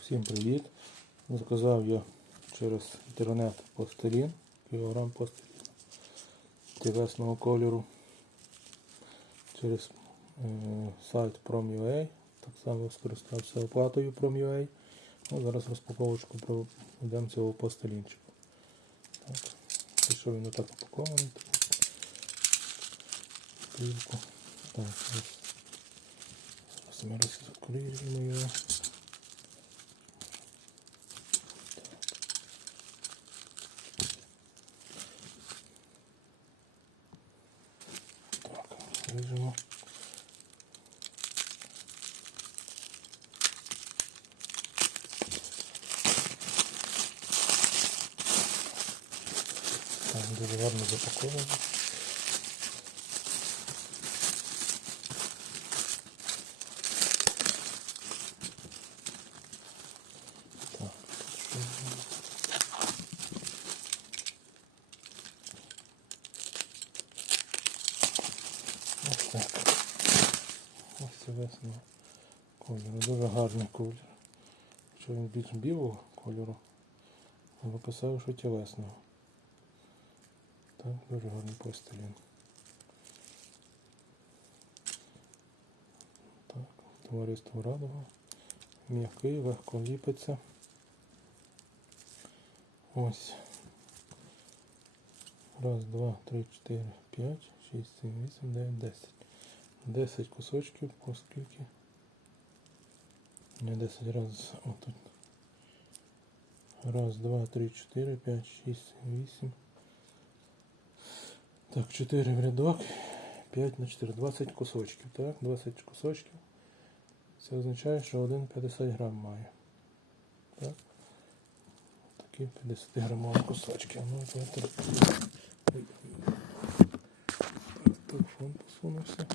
Всім привіт! Заказав я через інтернет пластилін, кілограм пластиліну тілесного кольору через е, сайт Prom.ua. Так само скористався оплатою Prom.ua. Ну, зараз розпаковочку проведемо цього пластилінчику. Пішов він отак упакований. Так, ось. Зараз ми його. Вижимо. Так, дуже гарно запаковано. Так, що так. Ось це весна кольору. Дуже гарний колір. Якщо він більш білого кольору, я що тілесного. Так, дуже гарний пластилін. Так, товариство Радова. М'який, легко ліпиться. Ось. Раз, два, три, чотири, п'ять, шість, сім, вісім, дев'ять, десять. Десять кусочків, оскільки. Не десять раз. Отут. Раз, два, три, чотири, п'ять, шість, сім, вісім. Так, 4 в рядок. 5 на 4. 20 кусочків, так? 20 кусочків. Це означає, що один 50 грам має. Так? Такі 50 грамові кусочки. Ну, телефон посунувся.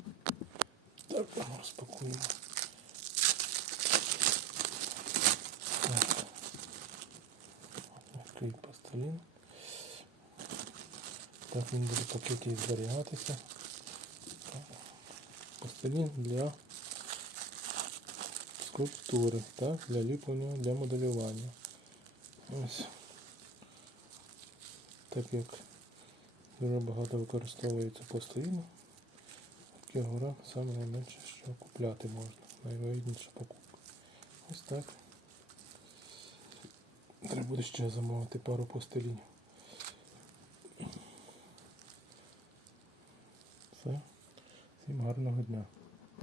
Так, розпакуємо. Так. Мягкий пластилін. Так він буде пакеті зберігатися. Пластилін для скульптури, так, для ліплення, для моделювання. Ось. Так як дуже багато використовується пластиліну, кілограм саме найменше, що купляти можна. Найвигідніша покупка. Ось так. Треба буде ще замовити пару постелінь. Все. Всім гарного дня.